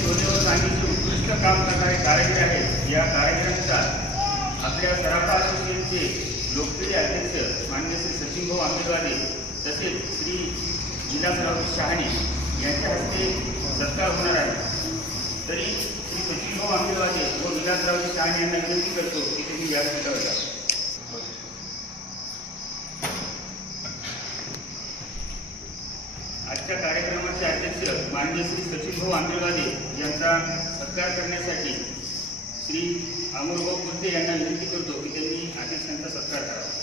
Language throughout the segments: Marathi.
सोनेवर सांगितले उत्कृष्ट काम करणारे कार्यक्रम आहेत. या कारागिरांचा आपल्या सराफा असोसिएशनचे लोकप्रिय अध्यक्ष मान्य श्री सचिनभाऊ आंबेडवाले तसेच श्री विलासराव शहाणे यांच्या हस्ते सत्कार होणार आहे. तरी श्री सचिनभाऊ आंबेडवाले व विलासराव शहाणे यांना विनंती करतो की त्यांनी व्यासपीठावर जा आजच्या कार्यक्रमाचे अध्यक्ष माननीय श्री सचिनभाऊ आंबेडवाले यांचा सत्कार करण्यासाठी श्री अमोलभाऊ कुर्ते यांना विनंती करतो की त्यांनी अध्यक्षांचा सत्कार करावा.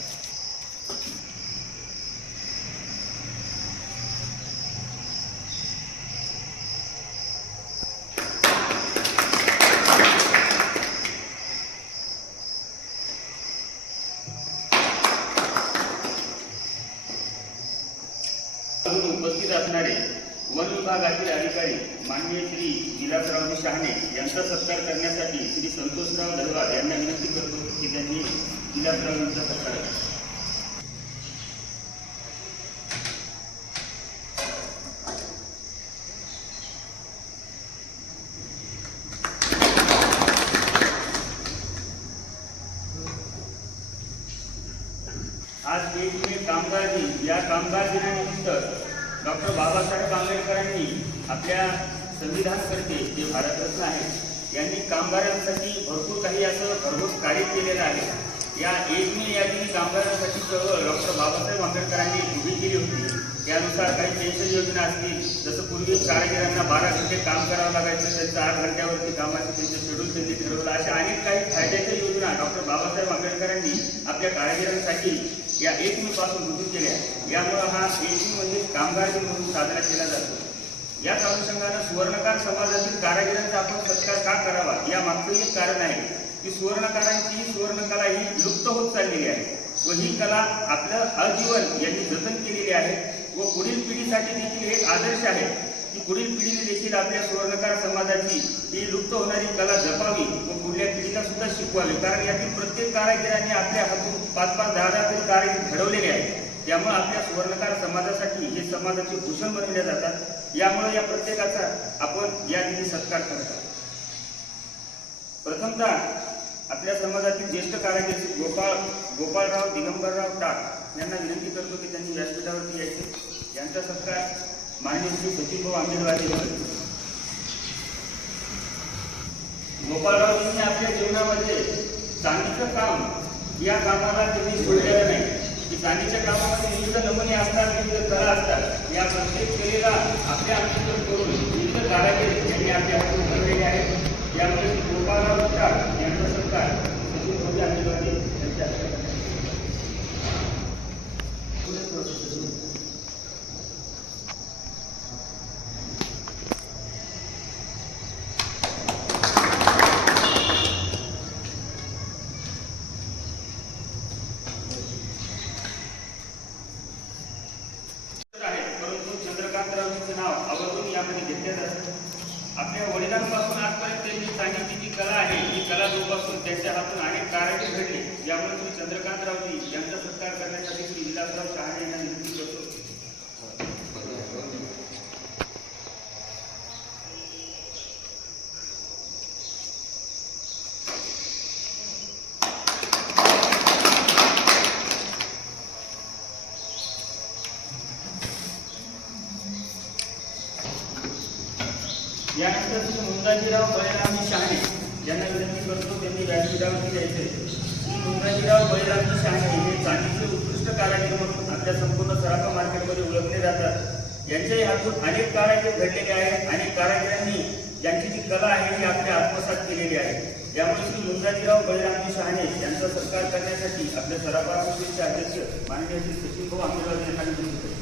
वन विभागातील अधिकारी माननीय श्री विलासरावजी शहाणे यांचा सत्कार करण्यासाठी श्री संतोषराव दलवार यांना विनंती करतो की त्यांनी विलासराव यांचा सत्कार आज एक मे कामगार दिन या कामगार आंबेडकरांनी आपल्या संविधानकर्ते जे भारतरत्न आहेत यांनी कामगारांसाठी भरपूर काही असं भरघोस कार्य केलेलं आहे. या एक मे या दिनी कामगारांसाठी चळवळ डॉक्टर बाबासाहेब आंबेडकरांनी उभी केली होती. त्यानुसार काही पेन्शन योजना असतील जसं पूर्वी कारागिरांना बारा घंटे काम करावं लागायचं त्यांचं आठ घंट्यावरती कामाचं त्यांचं शेड्यूल त्यांनी ठरवलं. अशा अनेक काही फायद्याच्या योजना डॉक्टर बाबासाहेब आंबेडकरांनी आपल्या कारागिरांसाठी या एक मे पासून रुजू केल्या. यामुळे हा एक म्हणजे कामगार दिन म्हणून साजरा केला जातो. याच अनुषंगानं सुवर्णकार समाजातील कारागिरांचा आपण सत्कार का करावा? या मागचं एक कारण आहे की सुवर्णकारांची सुवर्णकला ही लुप्त होत चाललेली आहे व ही कला आपलं आजीवन यांनी जतन केलेली आहे व पुढील पिढीसाठी देखील एक आदर्श आहे की पुढील पिढीने देखील आपल्या सुवर्णकार समाजाची ही लुप्त होणारी कला जपावी व पुढल्या पिढीला सुद्धा शिकवावी. कारण यातील प्रत्येक कारागिरांनी आपल्या हातून पाच पाच दहा दहा तरी कारागीर घडवलेले आहेत. त्यामुळे आपल्या सुवर्णकार समाजासाठी हे समाजाचे भूषण बनवले जातात. यामुळे या प्रत्येकाचा आपण या दिनी सत्कार करत आहोत. प्रथमतः आपल्या समाजातील ज्येष्ठ कारागीर गोपाळ गोपाळराव दिगंबरराव टाक यांना विनंती करतो की त्यांनी व्यासपीठावरती यायचे. यांचा सत्कार माननीय श्री सचिनभाऊ आंबेडवाले यांनी गोपाळरावजींनी आपल्या जीवनामध्ये चांदीचं काम या कामाला त्यांनी सोडलेलं नाही. की चांदीच्या कामामध्ये विविध नमुने असतात विविध कला असतात. या प्रत्येक कलेला आपल्या अंतर्गत करून विविध कारागिरी त्यांनी आपल्या हातून घडलेले आहेत. गोपाळराव श्री गोपाळराव टाक यांचा सत्कार सचिन भोजे आंबेडवाले यांच्या हस्ते करण्यात आला. आहे परंतु चंद्रकांतरावजींचं नाव आवर्जून यामध्ये घेतले जातं आपल्या वडिलांपासून आजपर्यंत त्यांनी सांगितली जी कला आहे ही कला जोपासून त्यांच्या हातून अनेक कारागीर घडले. यामुळे चंद्रकांत रावली यांचा सत्कार करण्यासाठी श्री विलासराव शहाणे यांना विनंती करतो यानंतर श्री मुंगाजीराव बळीरामजी शहाणे यांना विनंती करतो त्यांनी व्यासपीठावरती यायचे श्री मुंदाजीराव बळीरामजी शहाणे हे चांदीचे उत्कृष्ट कारागीर म्हणून आपल्या संपूर्ण सराफा मार्केटमध्ये ओळखले जातात. यांच्याही हातून अनेक कारागीर घडलेले आहेत. अनेक कारागिरांनी यांची जी कला आहे ही आपल्या आत्मसात केलेली आहे. यामुळे श्री मुंगाजीराव बळीरामजी शहाणे यांचा सत्कार करण्यासाठी आपल्या सराफा संस्थेचे अध्यक्ष माननीय श्री सचिनभाऊ आंबेडकर यांना विनंती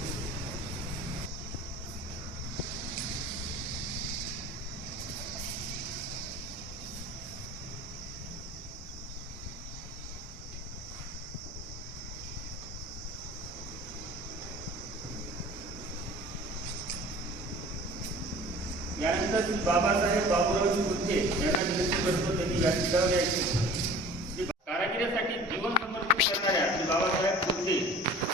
यानंतर बाबासाहेब बाबूरावजी बुद्धे यांना विनंती करतो त्यांनी व्यासपीठावर यायचे श्री कारागिरीसाठी जीवन समर्पित करणाऱ्या श्री बाबासाहेब बुद्धे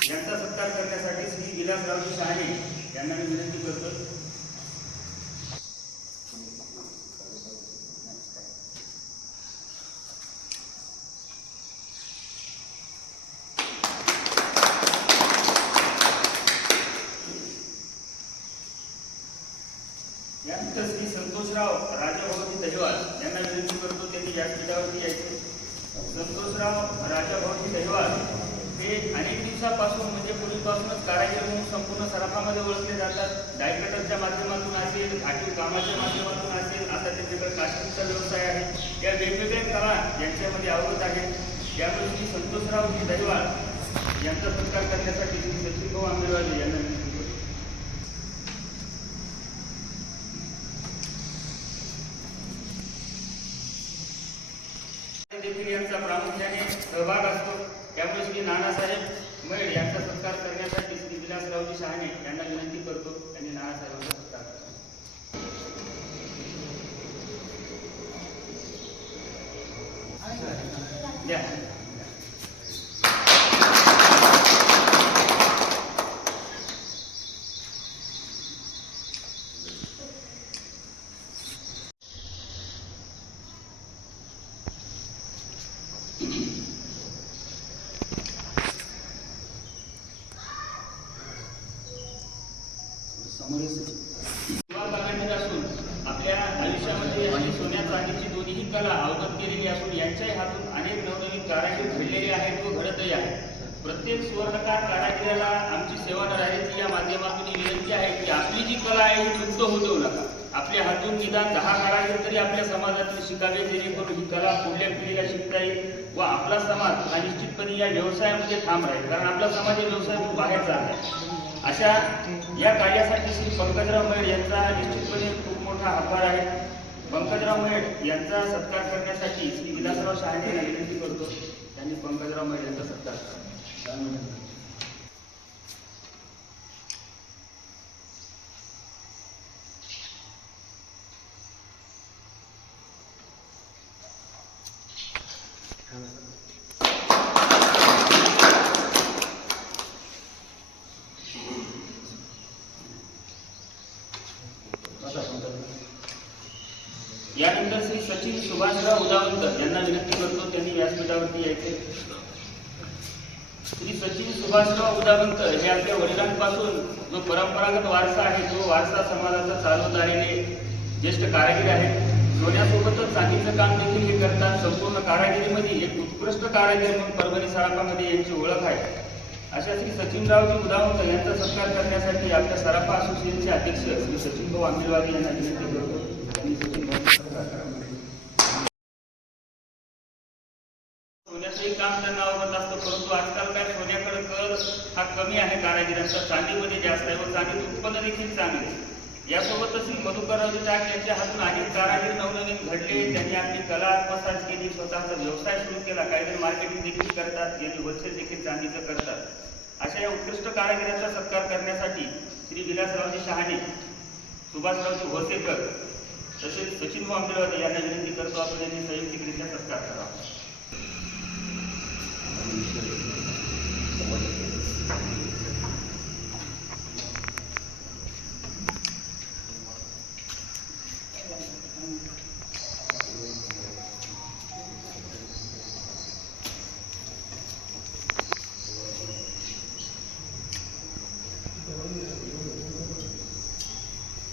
यांचा सत्कार करण्यासाठी श्री विलासरावजी शहाणे यांना मी विनंती करतो यानंतर श्री संतोषराव राजाभाऊजी दहिवाल यांना विनंती करतो त्यांनी व्यासपीठावरती यायचे संतोषराव राजाभाऊजी दहिवाल हे अनेक दिवसापासून म्हणजे पूर्वीपासूनच कारागीर म्हणून संपूर्ण सराफामध्ये ओळखले जातात. डायकटरच्या माध्यमातून असेल आठवी कामाच्या माध्यमातून असेल आता त्यांच्याकडे काश्मीरचा व्यवसाय आहे. या वेगवेगळ्या कला यांच्यामध्ये अवगत आहेत त्यामुळे श्री संतोषरावजी दहिवाल यांचा सत्कार करण्यासाठी श्री शत्रीभाऊ आंबेवाले यांना देखील यांचा प्रामुख्याने सहभाग असतो. त्यामुळे श्री नानासाहेब मैड यांचा सत्कार करण्यासाठी श्री विलासरावजी शहाणे यांना विनंती करतो त्यांनी नानासाहेबांचा सत्कार करावा. द्या. युवा कालांतर असून आपल्या आयुष्यामध्ये आणि सोन्या चांदीची दोन्हीही कला अवगत केलेली असून यांच्याही हातून अनेक नवनवीन कारागीर घडलेले आहेत व घडतही आहेत प्रत्येक सुवर्णकार कारागिराला आमची सेवा राहायची या माध्यमातून विनंती आहे की आपली जी कला आहे ही लुप्त होऊ देऊ नका. आपल्या हातून निदान दहा कारागीर तरी आपल्या समाजातून शिकावे जेणेकरून ही कला पुढल्या पिढीला शिकता येईल व आपला समाज हा निश्चितपणे या व्यवसायामध्ये थांब राहील. कारण आपला समाज या व्यवसायातून बाहेर जात आहे. अशा या कार्यासाठी श्री पंकजराव मेड यांचा निश्चितपणे खूप मोठा आभार आहे. पंकजराव मेड यांचा सत्कार करण्यासाठी श्री विलासराव शहाणे यांना विनंती करतो त्यांनी पंकजराव मेड यांचा सत्कार करावा. यानंतर श्री सचिन सुभाषराव उदावंत यांना विनंती करतो त्यांनी व्यासपीठावरती यायचे श्री सचिन सुभाषराव हे आपल्या वडिलांपासून जो परंपरागत वारसा आहे तो वारसा समाजाचा चालवत आलेले ज्येष्ठ कारागीर आहेत. सोन्यासोबतच चांदीचं काम देखील हे करतात. संपूर्ण कारागिरीमध्ये एक उत्कृष्ट कारागीर म्हणून परभणी सराफामध्ये यांची ओळख आहे. अशा श्री सचिनरावजी उदावंत यांचा सत्कार करण्यासाठी आपल्या सराफा असोसिएशनचे अध्यक्ष श्री सचिन भाऊ आंबेवाडी यांना विनंती करतो त्यांनी सचिन भाऊंचा सत्कार करावा. सोन्याचंही काम त्यांना अवगत असतं परंतु आजकाल काय सोन्याकडे कल हा कमी आहे कारागिरांचा चांदीमध्ये जास्त आहे व चांदीत उत्पन्न देखील चांगले यासोबतच श्री मधुकररावजी टाक यांच्या हातून अनेक कारागीर नवनवीन घडले. त्यांनी आपली कला आत्मसात केली. स्वतःचा व्यवसाय सुरू केला. काहीतरी मार्केटिंग देखील करतात. यांनी होलसेल देखील चांदीचं करतात. अशा या उत्कृष्ट कारागिरांचा सत्कार करण्यासाठी श्री विलासरावजी शहाणे सुभाषरावजी होसेकर तसेच सचिन भाऊ यांना विनंती करतो आपण यांनी संयुक्तिकरित्या सत्कार करावा.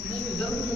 Gracias.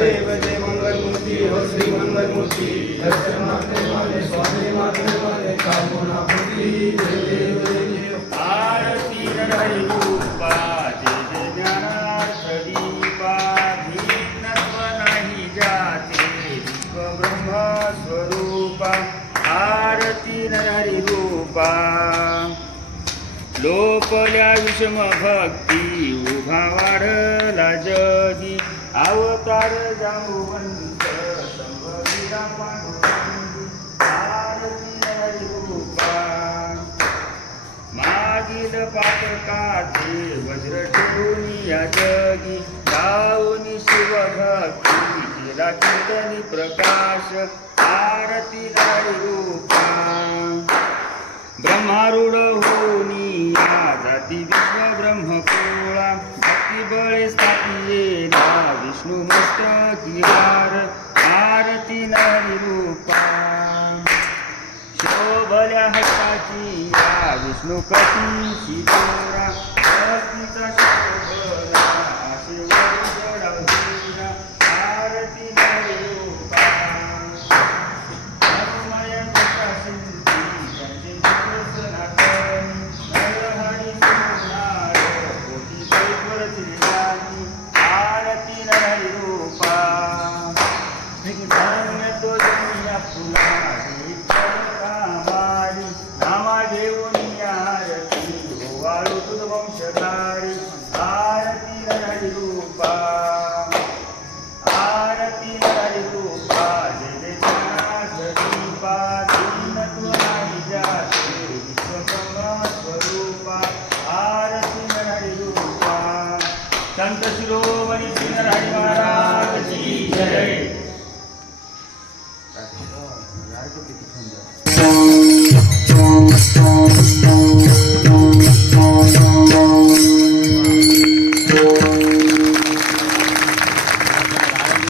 देव जय देव जय हो श्री दर्शन माते माने स्वामी आरती नरहरी रूपा जय जय ज्ञानार्थ भिन्नत्व नाही जाते विश्व ब्रह्म स्वरूपा आरती नरहरी रूपा लोपल्या विषम भक्ती उभा वाढला जगी. अवतार जांबुवंत संभविला पांडुरंगी आरती रूपा मागील पातकाचे वज्र ठेवून या जगी जाऊन शिवभक्ती केला कीर्तनी प्रकाश आरती रूपा। ब्रह्मारूढ होनी या जाती विश्व ब्रह्मकोळा भक्ती बळे स्थापिये विष्णू मस्तकी आरती नारी रूपा. शोभल्या हक्काची या विष्णू कटी शिदोरा भक्तीचा शोभला असे